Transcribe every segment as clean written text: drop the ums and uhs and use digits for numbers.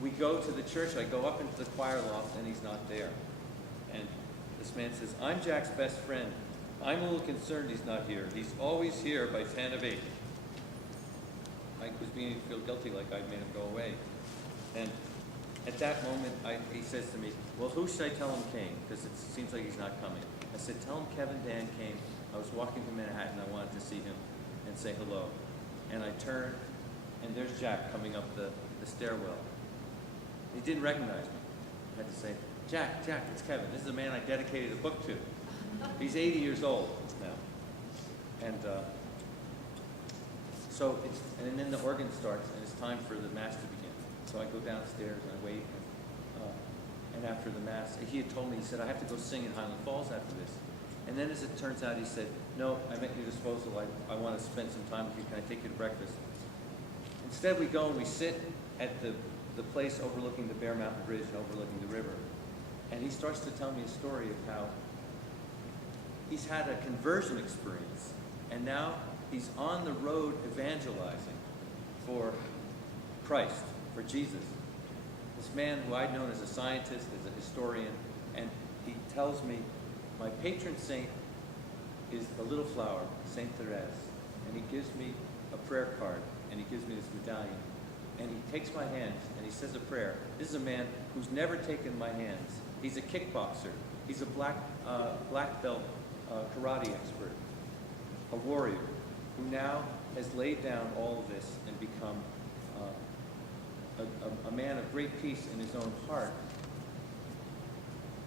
We go to the church, I go up into the choir loft, and he's not there. And this man says, I'm Jack's best friend. I'm a little concerned he's not here. He's always here by 10 of 8. I was beginning to feel guilty, like I'd made him go away. And at that moment, he says to me, well, who should I tell him came? Because it seems like he's not coming. I said, tell him Kevin Dann came. I was walking to Manhattan. I wanted to see him and say hello. And I turned, and there's Jack coming up the stairwell. He didn't recognize me. I had to say, Jack, it's Kevin. This is a man I dedicated a book to. He's 80 years old now. And and then the organ starts, and it's time for the Mass to begin. So I go downstairs and I wait. And after the Mass, he had told me, he said, I have to go sing in Highland Falls after this. And then as it turns out, he said, no, I'm at your disposal. I want to spend some time with you. Can I take you to breakfast? Instead, we go and we sit at the place overlooking the Bear Mountain Bridge and overlooking the river. And he starts to tell me a story of how he's had a conversion experience, and now he's on the road evangelizing for Christ, for Jesus. This man who I'd known as a scientist, as a historian, and he tells me, my patron saint is the little flower, Saint Therese, and he gives me a prayer card, and he gives me this medallion, and he takes my hands, and he says a prayer. This is a man who's never taken my hands. He's a kickboxer. He's a black belt karate expert, a warrior, who now has laid down all of this and become a man of great peace in his own heart.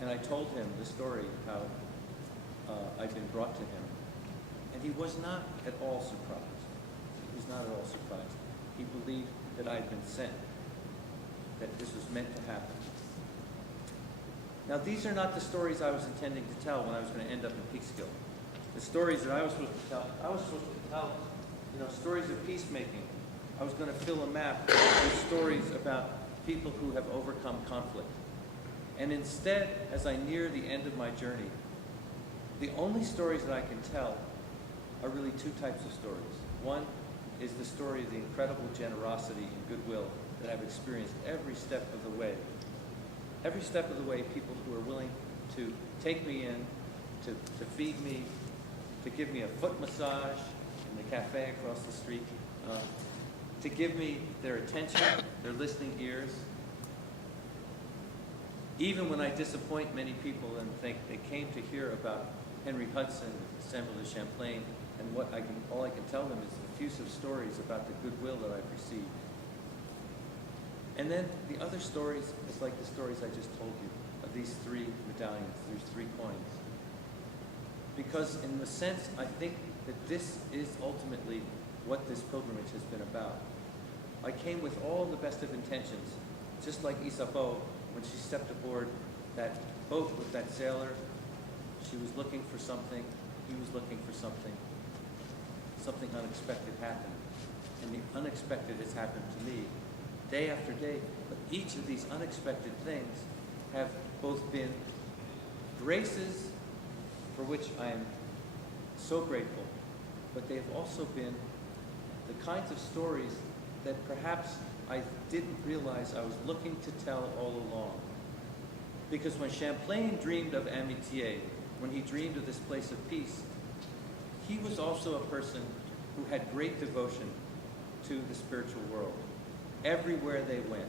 And I told him the story of how I'd been brought to him. And he was not at all surprised. He was not at all surprised. He believed that I had been sent, that this was meant to happen. Now, these are not the stories I was intending to tell when I was going to end up in Peekskill. The stories that I was supposed to tell, stories of peacemaking. I was going to fill a map with stories about people who have overcome conflict. And instead, as I near the end of my journey, the only stories that I can tell are really two types of stories. One is the story of the incredible generosity and goodwill that I've experienced every step of the way. Every step of the way, people who are willing to take me in, to feed me, to give me a foot massage in the cafe across the street, to give me their attention, their listening ears. Even when I disappoint many people and think they came to hear about Henry Hudson, Samuel de Champlain, and all I can tell them is effusive stories about the goodwill that I've received. And then the other stories is like the stories I just told you of these 3 medallions, these 3 coins. Because in the sense, I think that this is ultimately what this pilgrimage has been about. I came with all the best of intentions, just like Isabeau, when she stepped aboard that boat with that sailor. She was looking for something, he was looking for something. Something unexpected happened. And the unexpected has happened to me day after day. But each of these unexpected things have both been graces for which I am so grateful, but they have also been the kinds of stories that perhaps I didn't realize I was looking to tell all along. Because when Champlain dreamed of amitié, when he dreamed of this place of peace, he was also a person who had great devotion to the spiritual world. Everywhere they went,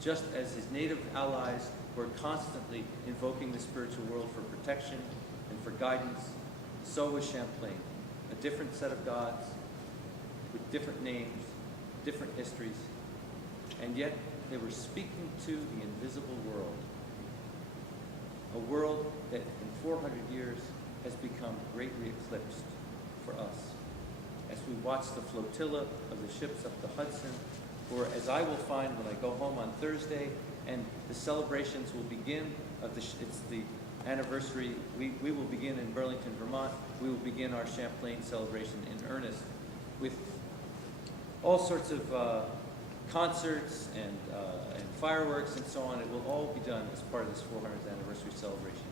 just as his native allies were constantly invoking the spiritual world for protection and for guidance, so was Champlain, a different set of gods with different names, different histories, and yet they were speaking to the invisible world, a world that in 400 years has become greatly eclipsed for us. As we watch the flotilla of the ships up the Hudson, or as I will find when I go home on Thursday, and the celebrations will begin it's the anniversary. We will begin in Burlington, Vermont. We will begin our Champlain celebration in earnest with all sorts of concerts and fireworks and so on. It will all be done as part of this 400th anniversary celebration.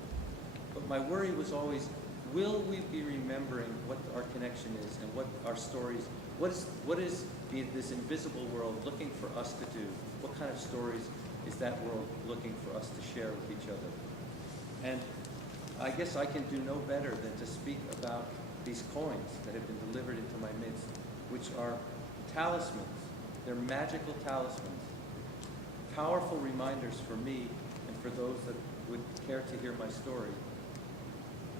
But my worry was always, will we be remembering what our connection is and what our stories, what is this invisible world looking for us to do? What kind of stories is that world looking for us to share with each other? And I guess I can do no better than to speak about these coins that have been delivered into my midst, which are talismans. They're magical talismans, powerful reminders for me and for those that would care to hear my story,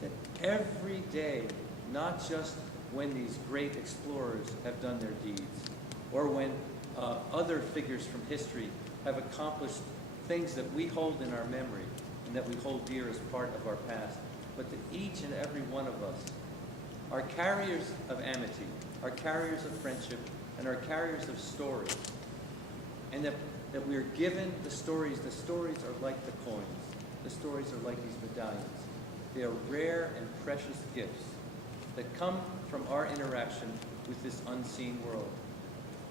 that every day, not just when these great explorers have done their deeds, or when other figures from history have accomplished things that we hold in our memory and that we hold dear as part of our past, but that each and every one of us are carriers of amity, are carriers of friendship, and are carriers of stories. And that we are given the stories. The stories are like the coins. The stories are like these medallions. They are rare and precious gifts that come from our interaction with this unseen world.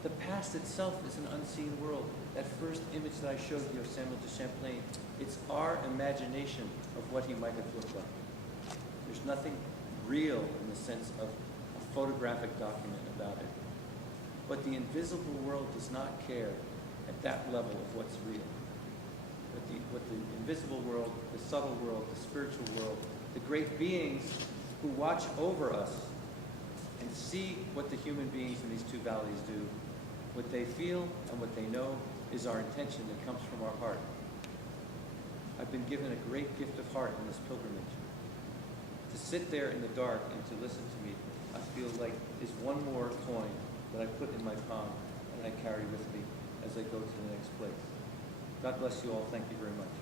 The past itself is an unseen world. That first image that I showed you of Samuel de Champlain, it's our imagination of what he might have looked like. There's nothing real in the sense of a photographic document about it. But the invisible world does not care at that level of what's real. But the invisible world, the subtle world, the spiritual world, the great beings who watch over us and see what the human beings in these two valleys do, what they feel and what they know is our intention that comes from our heart. I've been given a great gift of heart in this pilgrimage. To sit there in the dark and to listen to me, I feel like is one more coin that I put in my palm and I carry with me as I go to the next place. God bless you all. Thank you very much.